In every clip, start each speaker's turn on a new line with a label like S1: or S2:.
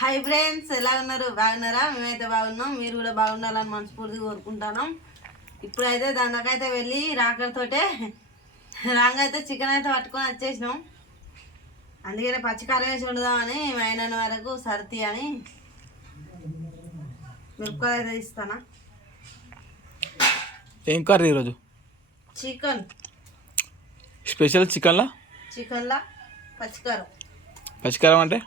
S1: Hi friends ఎలా ఉన్నారు? బాగున్నారా? మేమైతే బాగున్నాం. మీరు కూడా బాగుండాలని మనస్ఫూర్తిగా కోరుకుంటాను ఇప్పుడైతే దానికైతే వెళ్ళి రాకడితోటే రాంగైతే చికెన్ అయితే పట్టుకొని వచ్చేసినాం. అందుకనే పచ్చికారం వేసి వండుదామని మా వరకు సర్ది అని మిరపకాయలు అయితే ఇస్తానా
S2: ఏం కర్రీ ఈరోజు?
S1: చికెన్
S2: స్పెషల్ చికెన్లా
S1: చికెన్లా పచ్చికారం
S2: పచ్చికారం అంటే?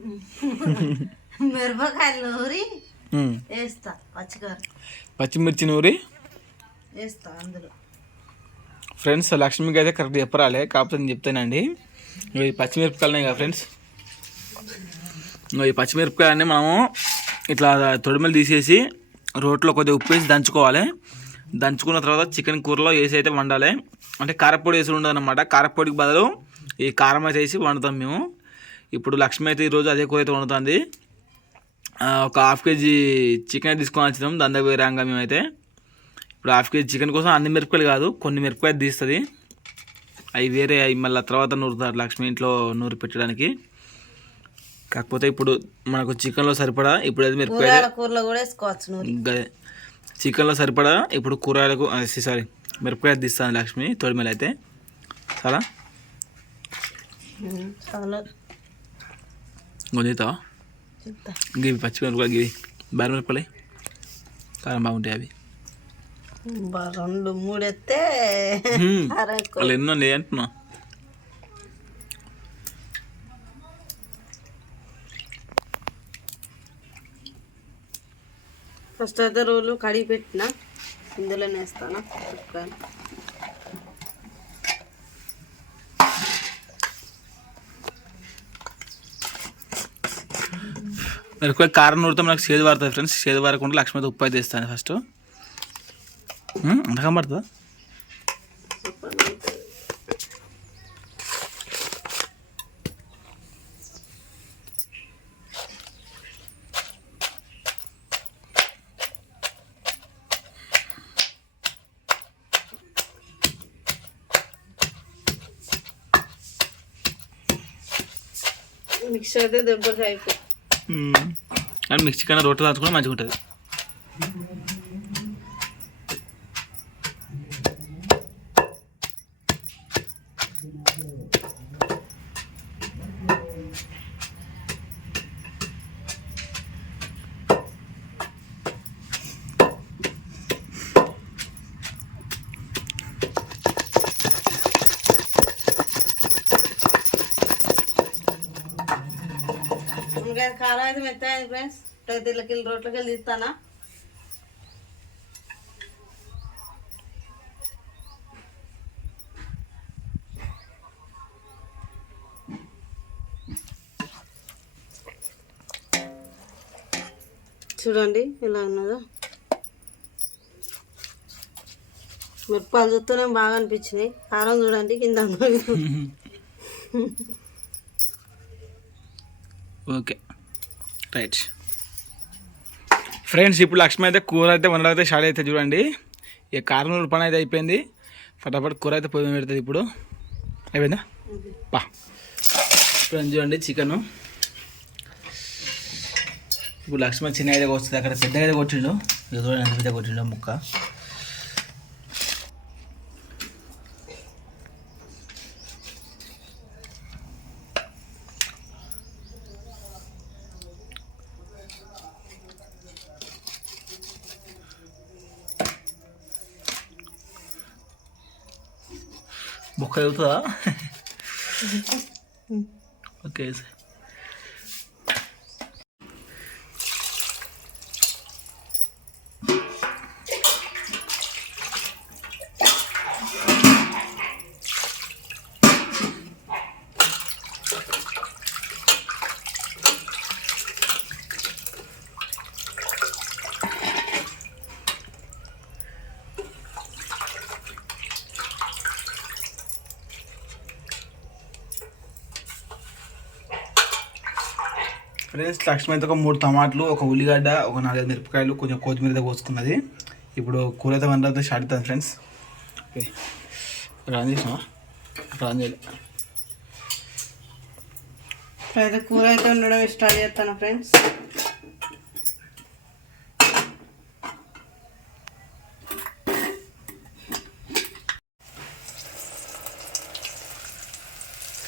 S1: మిరపకాయలు నూరి. వేస్తా పచ్చికారం
S2: పచ్చిమిర్చి నూరి?
S1: వేస్తా అందులో.
S2: ఫ్రెండ్స్ లక్ష్మికి అయితే కరెక్ట్ చెప్పరాలే కాకపోతే నేను చెప్తానండి. ఇగో ఈ పచ్చిమిరపకాయలు కదా ఫ్రెండ్స్. ఈ పచ్చిమిరపకాయలన్నీ మనము ఇట్లా తొడిమలు తీసేసి రోట్లో కొద్దిగా ఉప్పు వేసి దంచుకోవాలి. దంచుకున్న తర్వాత చికెన్ కూరలో వేసి అయితే వండాలి. అంటే కారపొడి వేసి ఉండదు అనమాట కారపొడికి బదులు ఈ కారం అయితే వేసి వండుతాం మేము. ఇప్పుడు లక్ష్మి అయితే ఈరోజు అదే కూర అయితే వండుతుంది ఒక హాఫ్ కేజీ చికెన్ తీసుకొని వచ్చినాం. దగ్గర వేరాంగా మేమైతే. ఇప్పుడు హాఫ్ కేజీ చికెన్ కోసం అన్ని మిరపకాయలు కాదు కొన్ని మిరపకాయలు తీస్తుంది. అవి వేరే అవి మళ్ళీ తర్వాత నూరుతారు లక్ష్మి ఇంట్లో నూరి పెట్టడానికి. కాకపోతే ఇప్పుడు మనకు చికెన్లో సరిపడా ఇప్పుడు అది మిరపకాయ చికెన్లో సరిపడా ఇప్పుడు కూరగాయలకు సారీ మిరపకాయ తీస్తాను లక్ష్మి తొడిమేలు అయితే. చాలా. గొంతుతావా
S1: చెప్తా
S2: గివి పచ్చిమిరపకాయలు గివి బారి మిరపకాయలు కారం బాగుంటాయి అవి
S1: రెండు మూడు ఎత్తే
S2: హ్మ్.
S1: అర ఎక్కువ.
S2: వాళ్ళు ఎన్నో ఉన్నాయి అంటున్నా
S1: ఫస్ట్ అయితే రోలు కడిగి పెట్టిన. ఇందులోనే వేస్తాను? మరి
S2: మిరపకాయ కారం నూరితే మనకు చేదు పడుతుంది ఫ్రెండ్స్ చేదు పడకుండా లక్ష్మి ఉప్పు అయితే ఇస్తాను ఫస్ట్ అంతకం పడుతుందా?
S1: మిక్సర్ అయితే దెబ్బకి అయిపోయి
S2: కానీ మిక్సీ కన్నా రొట్టె దాచుకుంటే మంచిగా ఉంటుంది.
S1: ఇంకా కారం అయితే మెత్తాయి ఫ్రెండ్స్ ఇప్పుడైతే వెళ్ళి రోట్లకి వెళ్ళి తీస్తానా? చూడండి ఎలా ఉన్నదో. మిరపకాయలు చూస్తూనే బాగా అనిపించినాయి. కారం చూడండి కింద
S2: ఓకే. రైట్. ఫ్రెండ్స్ ఇప్పుడు లక్ష్మి అయితే కూర అయితే వండడం అయితే స్టార్ట్ అయితే చూడండి. ఇక కారం నూరు పని అయితే అయిపోయింది. ఫటాఫట్ కూర అయితే పొయ్యి మీద పెడుతుంది ఇప్పుడు. అయిపోయిందా? పా. ఇప్పుడు చూడండి చికెను. ఇప్పుడు లక్ష్మణ్ చిన్న అయితే వస్తుంది అక్కడ పెద్దగా అయితే కొట్టిండు. చూడండి ఎంత పెద్ద కొట్టిండు ముక్క. ముక్క అవుతుందా ఓకే ఫ్రెండ్స్ లక్ష్మి అయితే ఒక మూడు టమాటాలు ఒక ఉల్లిగడ్డ ఒక నాలుగైదు మిరపకాయలు కొంచెం కొత్తిమీర అయితే కోసుకున్నది ఇప్పుడు కూర అయితే వంట అయితే స్టార్ట్ అవుతుంది ఫ్రెండ్స్. ఓకే. రాన్ చేసినావా? రాన్ చేయలే.
S1: ఇప్పుడైతే కూర అయితే ఉండడం స్టార్ట్ చేస్తాను ఫ్రెండ్స్.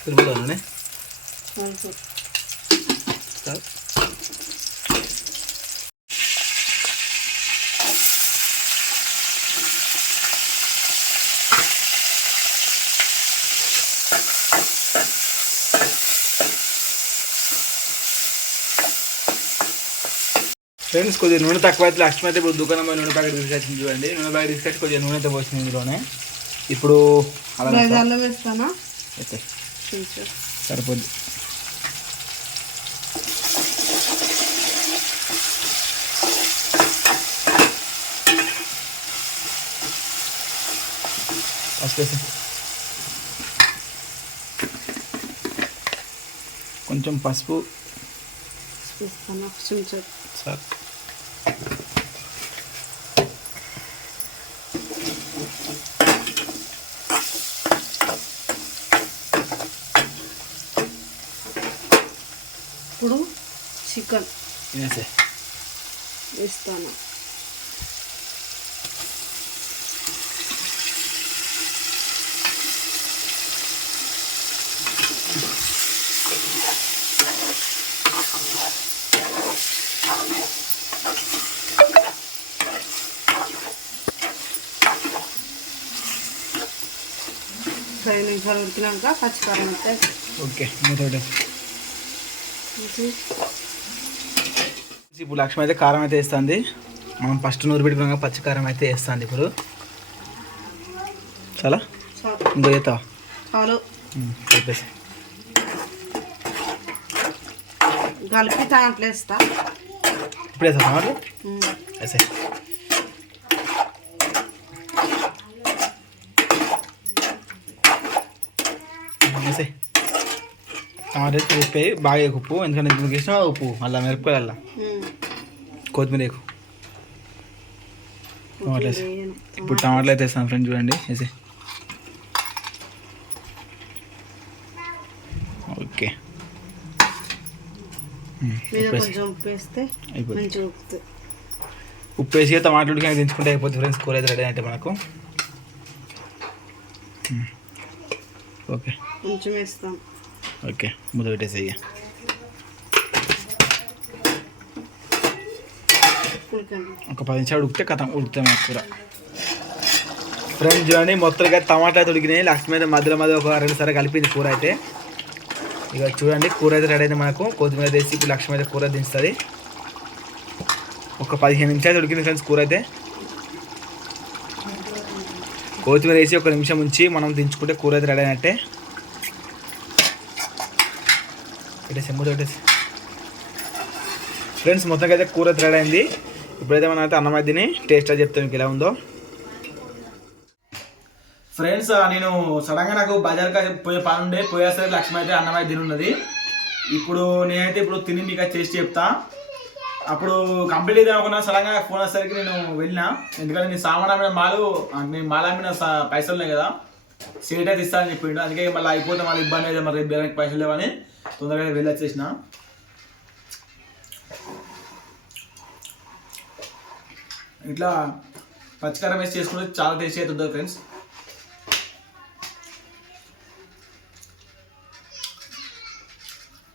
S2: తిరుగుతాను ఫ్రెండ్స్ కొద్దిగా నూనె తక్కువ అయితే లక్ష్మి అయితే ఇప్పుడు దుకాణం పోయి నూనె ప్యాకెట్ తీసుకొచ్చింది చూడండి. నూనె ప్యాకెట్ తీసుకొచ్చి కొద్దిగా నూనె అయితే పోసింది ఇందులోనే. ఇప్పుడు అలా
S1: వేస్తానా?
S2: అయితే. సరిపోద్ది. ఫస్ట్ వేసి కొంచెం పసుపు
S1: వేస్తాను ఒక చెంచా
S2: సార్
S1: ఇప్పుడు చికెన్
S2: వేసే
S1: వేస్తాను ఐదు నిమిషాలు ఉడికినాక పచ్చికారం అయితే
S2: ఓకే ఇప్పుడు లక్ష్మి అయితే కారం అయితే వేస్తుంది. మనం ఫస్ట్ నూరు పెట్టుకున్నాక పచ్చి కారం అయితే వేస్తుంది ఇప్పుడు. చాలా? ఇంకో చేస్తావా?
S1: చాలు. కలిపి దాంట్లో వేస్తా.
S2: ఇప్పుడు వేస్తా వేసే వేసి ఉప్పు బాగా ఉప్పు ఎందుకంటే ఇందుకు ఇష్టం ఉప్పు అలా మిరపకాయలు. కొత్తిమీర ఎక్కువ టమాటాలు. ఇప్పుడు టమాటాలు అయితే వేస్తాను ఫ్రెండ్ చూడండి వేసి. ఓకే. ఉప్పు వేసి. టమాటాలు ఉడికి దించుకుంటే అయిపోతుంది ఫ్రెండ్స్ కూర అయితే రెడీ అయితే మనకు. ఓకే
S1: కొంచెం వేస్తాం.
S2: ఓకే ముద్ద పెట్టేసి ఒక పది నిమిషాలు ఉడికితే కథ ఉడుకుతాయి మన కూర ఫ్రెండ్స్ చూడండి మొత్తంగా టమాటా ఉడికినాయి. లాస్ట్ మీద మధ్యలో మధ్య ఒక రెండు సార్లు కలిపింది కూర అయితే. ఇక చూడండి కూర అయితే రెడీ అయింది మనకు. కొత్తిమీర వేసి ఇప్పుడు లక్ష్మి అయితే కూర దించుతుంది. ఒక పదిహేను నిమిషాలు ఉడికింది ఫ్రెండ్స్ కూర అయితే. కొత్తిమీర వేసి ఒక నిమిషం ఉంచి మనం దించుకుంటే కూర అయితే రెడీ అయినట్టే. పెట్టేసి ఎమ్ము పెట్టేసి. ఫ్రెండ్స్ మొత్తంగా అయితే కూర అయితే అయింది ఇప్పుడైతే మనం అయితే అన్నం అయితే తిని చెప్తాం చెప్తాను మీకు ఎలా ఉందో. ఫ్రెండ్స్ నేను సడన్గా నాకు బజార్కి పోయే పని ఉండే. పోయేసరికి లక్ష్మి అయితే అన్నం అయితే తినున్నది. ఇప్పుడు నేనైతే ఇప్పుడు తిని మీకు చేసి చెప్తా. అప్పుడు కంప్లీట్ అయితే అనుకున్నా సడన్గా ఫోన్ వచ్చేసరికి నేను వెళ్ళినా. ఎందుకంటే నేను సామాన్ అమ్మిన మాలు నేను మాల అమ్మిన స- పైసలు ఉన్నాయి కదా. సీట్ అయితే ఇస్తానని చెప్పిండు. అందుకే మళ్ళీ అయిపోతే మళ్ళీ ఇబ్బంది అయితే మరి రేపు పైసలు లేవని. తొందరగా వెళ్ళి వచ్చేసిన ఇట్లా పచ్చికారం వేసి చేసుకుంటే చాలా టేస్ట్ అవుతుంది ఉంటుంది ఫ్రెండ్స్.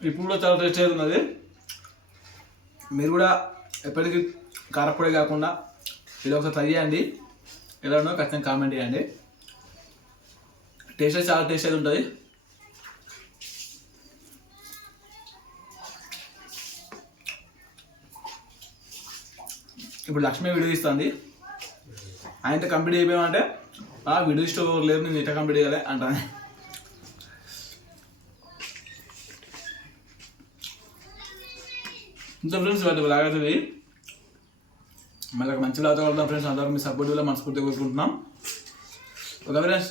S2: ఇప్పుడు కూడా చాలా టేస్ట్ అయితే ఉన్నది మీరు కూడా ఎప్పటికీ కారపొడి కాకుండా ఇలా ఒకసారి ట్రై చేయండి. ఎలా ఉన్నో ఖచ్చితంగా కామెంట్ చేయండి. టేస్ట్ అయితే చాలా టేస్ట్ అయితే ఉంటుంది ఇప్పుడు లక్ష్మి వీడియో ఇస్తుంది ఆయనతో కంప్లీట్ అయిపోయామంటే ఆ వీడియో స్టోర్ లేదు నేను ఇట్లా కంప్లీట్ చేయాలి అంటాను ఇంత ఫ్రెండ్స్ వాటి లాగవుతుంది మళ్ళీ మంచి వెళ్తాం ఫ్రెండ్స్ అంతవరకు మీ సపోర్ట్ వల్ల మనస్ఫూర్తిగా కోరుకుంటున్నాం. ఓకే ఫ్రెండ్స్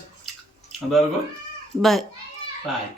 S2: అంతవరకు
S1: బాయ్
S2: బాయ్